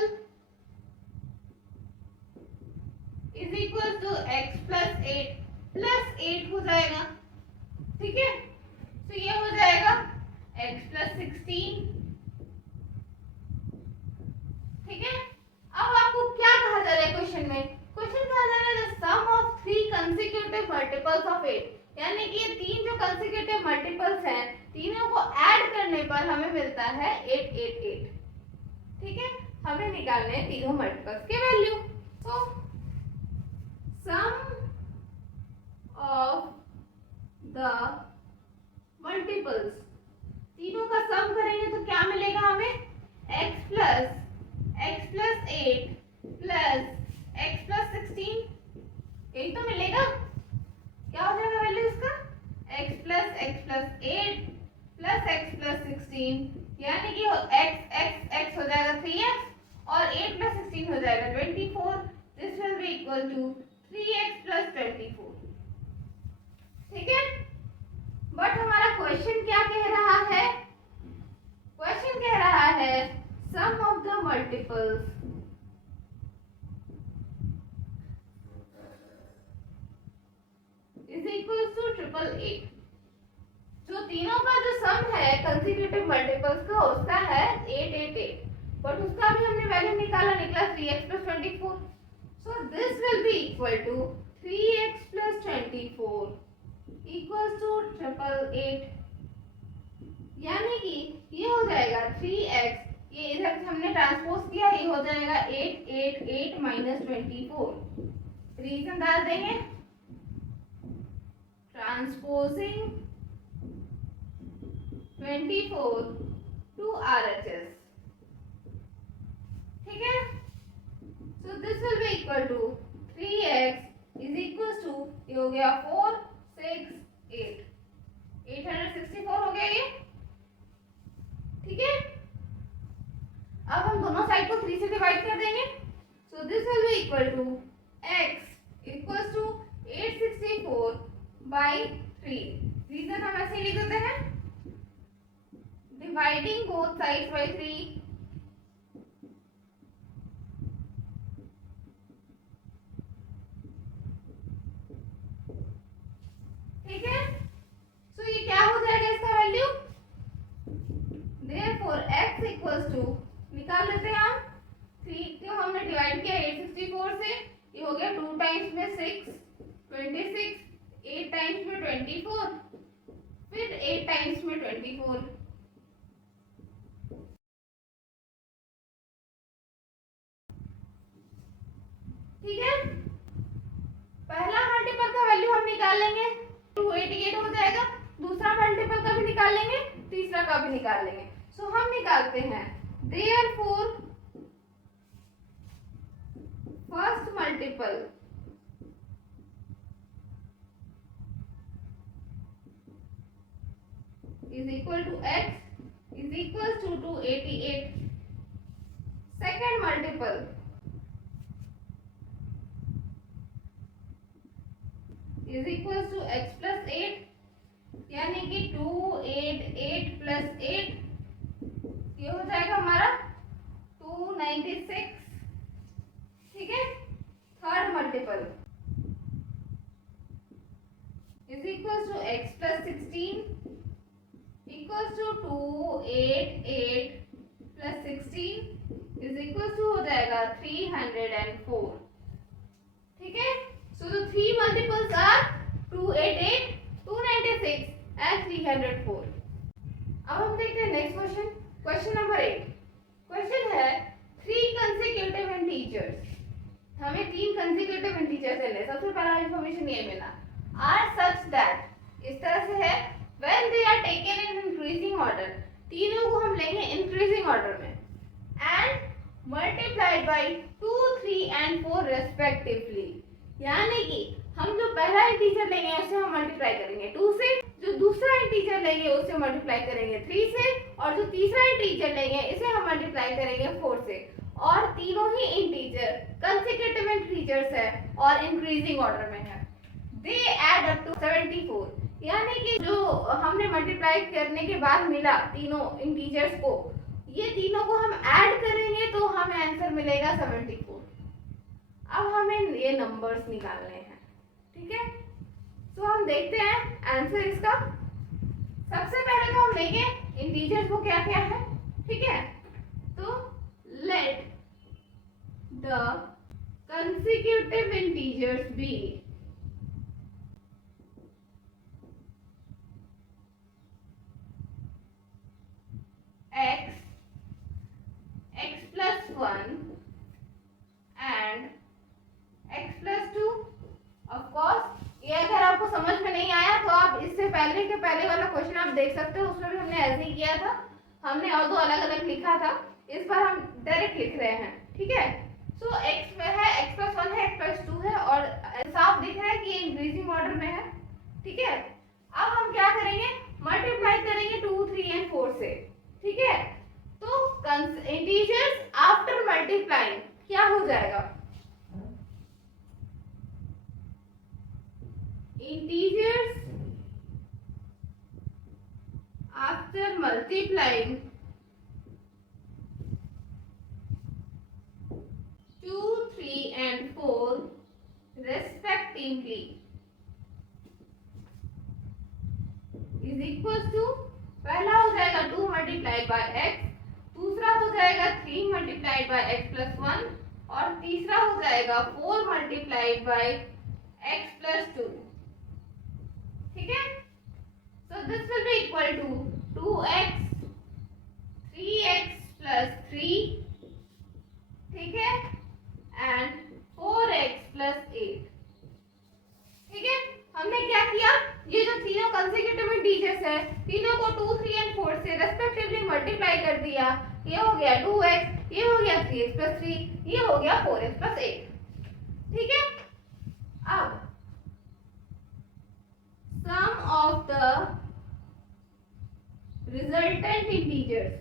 is equal to x + 8 + 8 हो जाएगा। ठीक है, तो ये हो जाएगा x + 16। ठीक है, अब आपको क्या कहा जा रहा है क्वेश्चन में, क्वेश्चन कहा जा रहा है the sum of 3 consecutive multiples of 8, यानी कि ये 3 जो कंसेक्यूटिव मल्टीपल्स हैं तीनों को ऐड करने पर हमें मिलता है 888। ठीक है, हमें निकालने हैं तीनों मल्टीपल्स के वैल्यू। तो सम ऑफ द मल्टीपल्स, तीनों का सम करेंगे तो क्या मिलेगा हमें, x + 8 प्लस x + 16, यही तो मिलेगा। क्या हो जाएगा वैल्यू इसका, x + 8 प्लस x + 16, यानी कि x हो जाएगा 3x और 8 + 16 हो जाएगा 24। This will be equal to 3x + 24। ठीक है, बट हमारा क्वेश्चन क्या कह रहा है, क्वेश्चन कह रहा है sum of the multiples is equal to 888। जो तीनों का जो सम है कंसेक्यूटिव मल्टीपल्स का उसका है 888, बट उसका भी हमने वैल्यू निकाला, निकला 3x + 24। So this will be equal to 3x + 24 equals to 888, यानी कि ये हो जाएगा 3x, ये इधर से हमने ट्रांसपोज किया, ये हो जाएगा 888 - 24। रीजन डाल देंगे, ट्रांसपोजिंग 24 to RHS। ठीक है, so this will be equal to 3x is equal to, ये हो गया 4 6 8 864 हो गया ये। ठीक है, अब हम दोनों साइड को 3 से डिवाइड कर देंगे, so this will be equal to x equals to 864/3। Reason हम ऐसे लिख देते हैं, डिवाइडिंग बोथ साइड्स बाय 3। ठीक है, सो ये क्या हो जाएगा इसका value, therefore x equals to, निकाल लेते हैं हम 3 को हमने डिवाइड किया 864 से, ये हो गया 2 टाइम्स में 6 26, 8 टाइम्स में 24, फिर 8 टाइम्स में 24। ठीक है, पहला मल्टीपल का वैल्यू हम निकाल लेंगे, 288 हो जाएगा। दूसरा मल्टीपल का भी निकाल लेंगे, तीसरा का भी निकाल लेंगे। सो हम निकालते हैं, therefore first multiple is equal to x is equal to 288. Second multiple is equal to x plus 8, यानी कि 288 plus 8, ये हो जाएगा हमारा 296। ठीक है, third multiple is equal to x plus 16 equals to 288 plus 16 is equals to हो जाएगा 304। ठीक है, so the three multiples are 288, 296 and 304। अब हम देखते हैं next question, question number 8। Question है 3 consecutive integers, हमें 3 consecutive integers लेने। सबसे पहला इंफॉर्मेशन ये मिला, are such that, इस तरह से है, when they are taken in increasing order, तीनों को हम लेंगे increasing order में, and multiplied by 2, 3 and 4 respectively, यानी कि हम जो पहला इंटीजर लेंगे उसे हम मल्टीप्लाई करेंगे 2 से, जो दूसरा इंटीजर लेंगे उसे मल्टीप्लाई करेंगे 3 से, और जो तीसरा इंटीजर लेंगे इसे हम मल्टीप्लाई करेंगे 4 से। और तीनों ही इंटीजर कंसेक्यूटिव इंटीजर्स है और इंक्रीजिंग ऑर्डर में है। दे ऐड अप टू 74, यानी कि जो हमने मल्टीप्लाई करने के बाद मिला तीनों इंटीजर्स को, ये तीनों को हम ऐड करेंगे तो हमें आंसर मिलेगा 74। अब हमें ये नंबर्स निकालने हैं। ठीक है, तो हम देखते हैं आंसर इसका। सबसे पहले तो हम लेंगे इंटीजर्स को क्या क्या है। ठीक है, तो let the consecutive integers be x, x plus 1 and x plus 2। Of course ये अगर आपको समझ में नहीं आया तो आप इससे पहले के पहले वाला क्वेश्चन आप देख सकते हो, उसमें भी हमने ऐसे ही किया था, हमने और दो अलग अलग लिखा था, इस बार हम डायरेक्ट लिख रहे हैं। ठीक है, सो x में है, x plus 1 है, x plus 2 है, और साफ दिख रहा है कि इंक्रीजिंग ऑर्डर में है। ठीक है, अब हम क्या करेंगे, मल्टीप्लाई करेंगे 2, 3 and 4 से। ठीक है, तो इंटीजर्स आफ्टर मल्टीप्लाइंग क्या हो जाएगा, integers after multiplying 2, 3 and 4 respectively is equals to, पहला हो जाएगा 2 multiplied by x, दूसरा हो जाएगा 3 multiplied by x plus 1, और तीसरा हो जाएगा 4 multiplied by x plus 2। ठीक है, so this will be equal to 2x 3x plus 3। ठीक है, and 4x plus 8। ठीक है, हमने क्या किया, ये जो तीनों कंसेक्यूटिव इंटीजर्स है तीनों को 2, 3 and 4 से रेस्पेक्टिवली मल्टीप्लाई कर दिया। ये हो गया 2x, ये हो गया 3x plus 3, ये हो गया 4x plus 8। ठीक है, अब sum of the resultant integers,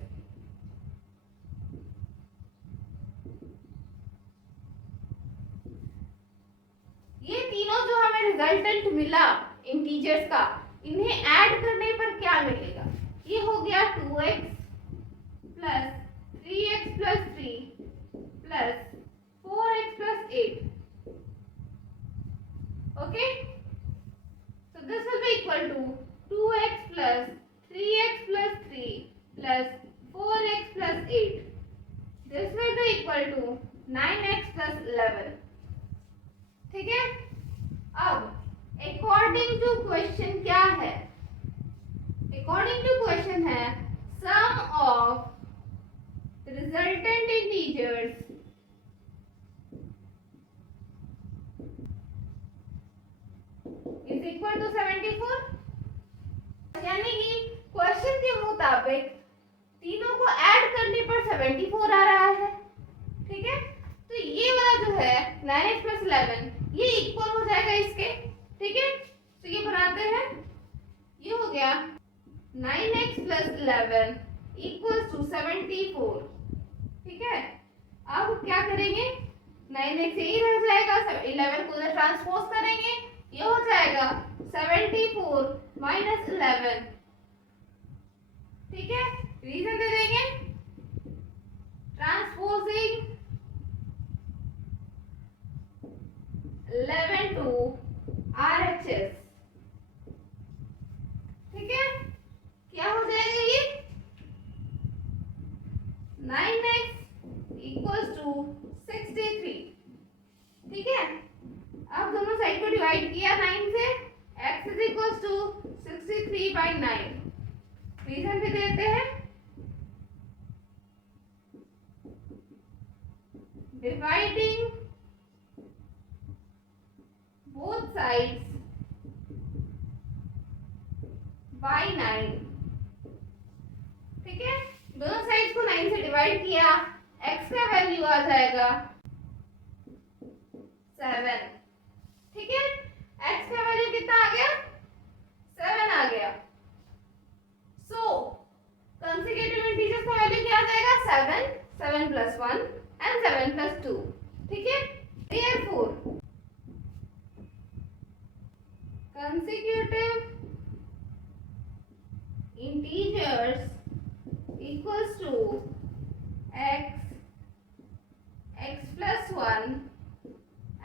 ये तीनों जो हमें रिजल्टेंट मिला इंटीजर्स का, इन्हें ऐड करने पर क्या मिलेगा, ये हो गया 2x plus 3x plus 3 plus 4x plus 8। Okay, this will be equal to 2x plus 3x plus 3 plus 4x plus 8। This will be equal equal to 9x plus 11। ठीक है, अब अकॉर्डिंग टू क्वेश्चन क्या है? According to question है sum of resultant integers is equal to 74। यानी कि question के मुताबिक तीनों को ऐड करने पर 74 आ रहा है। ठीक है, तो ये वाला जो है 9x प्लस 11 ये इक्वल हो जाएगा इसके। ठीक है, तो ये बनाते हैं, ये हो गया 9x प्लस 11 इक्वल्स टू 74। ठीक है, अब क्या करेंगे, 9x यही रह जाएगा, 11 को उधर ट्रांसपोज करेंगे, ये हो जाएगा 74 माइनस 11। ठीक है, रीजन दे देंगे, ट्रांसपोजिंग 11 टू RHS। ठीक है, क्या हो जाएगा ये 9x इक्वल्स टू 63। ठीक है, अब दोनों साइड को डिवाइड किया 9 से, x is equals to 63 by 9। Reason भी देते हैं, डिवाइडिंग बोथ साइड्स बाई 9। ठीक है, दोनों साइड्स को 9 से डिवाइड किया, x का वैल्यू आ जाएगा 7। ठीक है, x का वैल्यू कितना आ गया, 7 आ गया। सो कंसेक्यूटिव इंटीजर्स का वैल्यू क्या आ जाएगा, 7, 7 प्लस 1 एंड 7 प्लस 2। ठीक है, therefore consecutive integers equals to x, x plus 1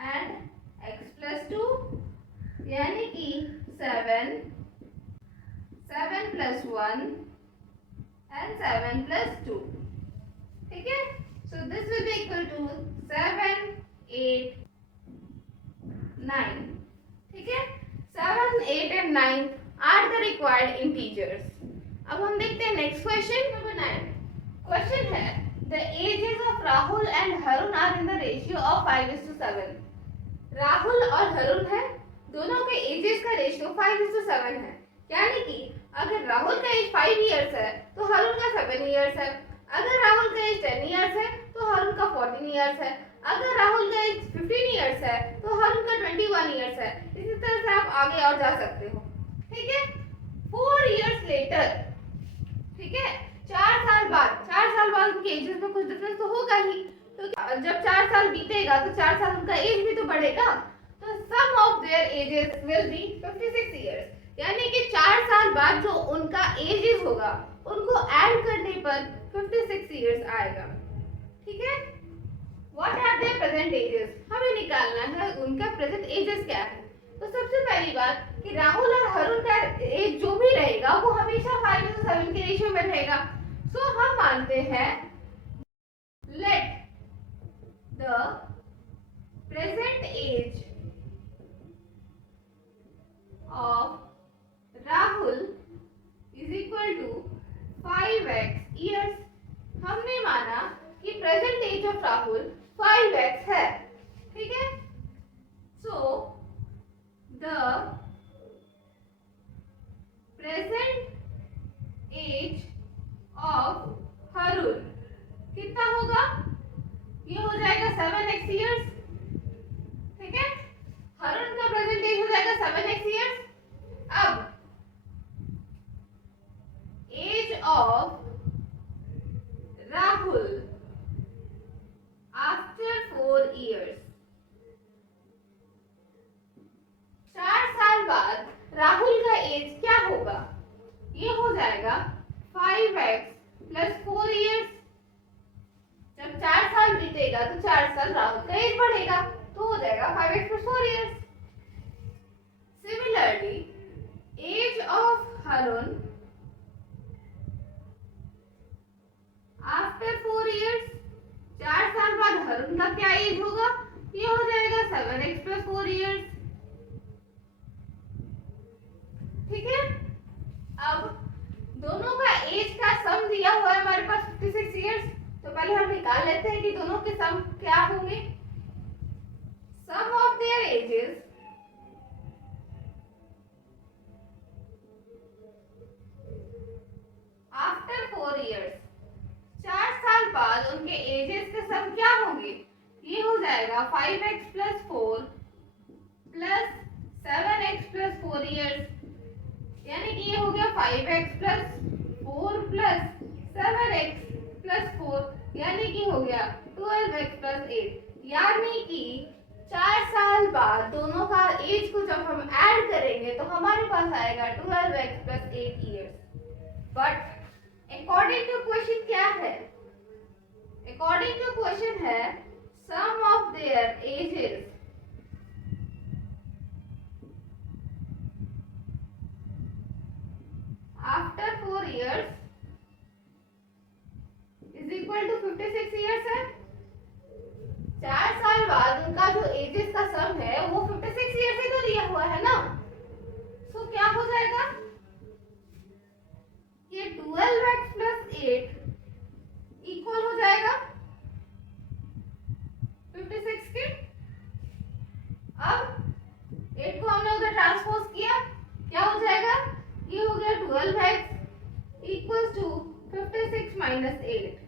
and x plus 2, यानी कि 7, 7 plus 1 and 7 plus 2। ठीक है, so this will be equal to 7, 8, 9। ठीक है, 7, 8 and 9 are the required integers। अब हम देखते हैं नेक्स्ट क्वेश्चन नंबर 9। क्वेश्चन है the ages of Rahul and Harun are in the ratio of 5:7। Rahul और हरुण है, दोनों के एजेस का रेशियो 5:7 है। यानी कि अगर राहुल का एज 5 इयर्स है तो हरुण का 7 इयर्स है। अगर राहुल का एज 10 इयर्स है तो हरुण का 14 इयर्स है। अगर राहुल का एज 15 इयर्स है तो हरुण का 21 इयर्स है। इसी तरह से आप आगे और जा सकते हो। ठीक है, 4 इयर्स लेटर, ठीक है, 4 साल बाद उनके एजेस में कुछ डिफरेंस तो होगा ही। तो जब 4 साल बीतेगा तो 4 साल उनका एज भी तो बढ़ेगा। तो sum of their ages will be 56 years. यानी कि 4 साल बाद जो उनका एजेस होगा उनको ऐड करने पर 56 इयर्स आएगा। ठीक है, what are their present ages, हमें निकालना है उनका प्रेजेंट एजेस क्या है। तो सबसे पहली बात कि राहुल और हरुण का एज जो भी रहेगा वो हमेशा 5:7 के रेशियो में रहेगा। सो हम मानते हैं let the present age of Rahul is equal to 5x years. हमने माना कि present age of Rahul 5x है। ठीक है, so the present age of Harun कितना होगा, ये हो जाएगा 7x इयर्स। ठीक है, हरुण का प्रेजेंट एज हो जाएगा 7x इयर्स। अब age of Rahul after 4 years, 4 साल बाद राहुल का एज क्या होगा, ये हो जाएगा 5x प्लस 4 इयर्स। जब 4 साल बीतेगा तो 4 साल राहुल का एज बढ़ेगा तो हो जाएगा 5x प्लस 4 years. Similarly age of Harun after 4 years, 4 साल हरुण का क्या एज होगा, ये हो जाएगा 7x प्लस 4 ईयर्स। ठीक है, अब दोनों का एज का सम दिया हुआ है हमारे पास 56 ईयर्स, तो पहले हम निकाल लेते हैं कि दोनों के सम क्या होंगे। Sum of their ages after 4 years, 4 साल बाद उनके एजेस के सम क्या होंगे, ये हो जाएगा 5x प्लस 4 प्लस 7x प्लस 4 ईयर्स, यानी कि ये हो गया 5x प्लस 4 प्लस 7x प्लस 4, यानी कि हो गया 12x प्लस 8, यानी कि 4 साल बाद दोनों का एज को जब हम ऐड करेंगे तो हमारे पास आएगा 12x plus 8 years. But according to question क्या है, अकॉर्डिंग टू क्वेश्चन है sum of their ages after 4 years is equal to 56 years है। 4 साल बाद उनका जो एजेस का सम है वो 56 ईयर्स ही तो दिया हुआ है ना, सो क्या हो जाएगा, ये 12x प्लस 8 इक्वल हो जाएगा 56 के। अब 8 को हमने उधर ट्रांसपोज किया, क्या हो जाएगा, ये हो गया 12x equals to 56 minus 8।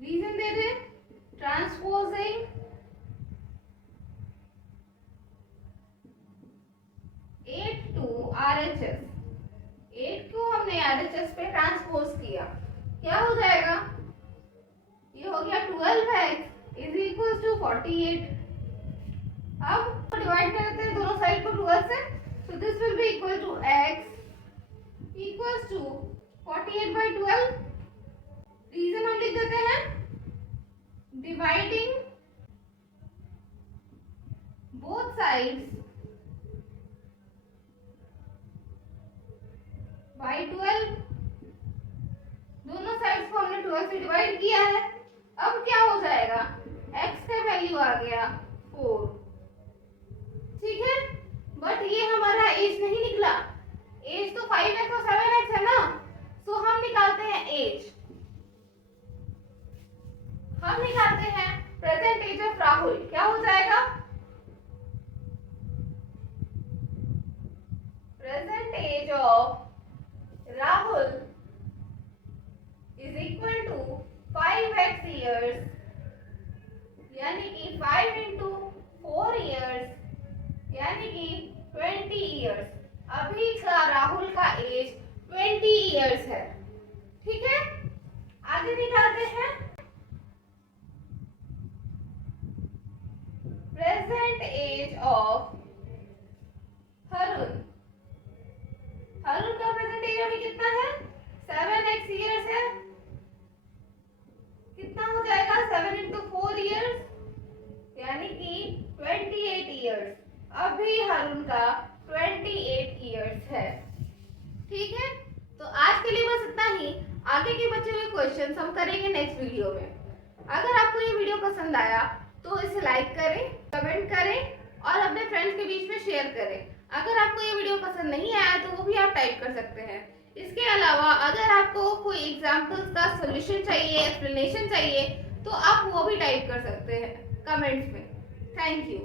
Reason दे दे, ट्रांसपोजिंग 8 टू RHS, 8 को हमने RHS पे ट्रांसपोज किया, क्या हो जाएगा, ये हो गया 12x इज इक्वल टू 48। अब डिवाइड करते हैं दोनों साइड को 12 से, so this will be equal to x equals to 48 by 12। Reason हम लिख देते हैं, डिवाइडिंग बोथ साइड्स by 12, दोनों साइड्स को हमने 12 से डिवाइड किया है। अब क्या हो जाएगा, x का वैल्यू आ गया 4। ठीक है, बट ये हमारा एज नहीं निकला, एज तो 5x और 7x है ना, सो हम निकालते हैं एज, हम निकालते हैं प्रेजेंट एज ऑफ राहुल, क्या हो जाएगा, present age of Rahul is equal to 5x years, यानी कि 5 इंटू 4 ईयर्स, यानी कि 20 ईयर्स। अभी का राहुल का एज 20 ईयर्स है। ठीक है, आगे निकालते हैं present age of Harun. Harun का प्रेजेंट एज अभी कितना है, 7x ईयर्स है, कितना हो जाएगा 7 इंटू 4 ईयर्स, यानी कि 28 ईयर्स। अभी हरुण का 28 ईयर्स है। ठीक है, तो आज के लिए बस इतना ही, आगे के बचे हुए क्वेश्चंस हम करेंगे नेक्स्ट वीडियो में। अगर आपको ये वीडियो पसंद आया तो इसे लाइक करें, कमेंट करें और अपने फ्रेंड्स के बीच में शेयर करें। अगर आपको ये वीडियो पसंद नहीं आया तो वो भी आप टाइप कर सकते हैं। इसके अलावा अगर आपको कोई एग्जाम्पल्स का सोल्यूशन चाहिए, एक्सप्लेनेशन चाहिए, तो आप वो भी टाइप कर सकते हैं कमेंट्स में। Thank you.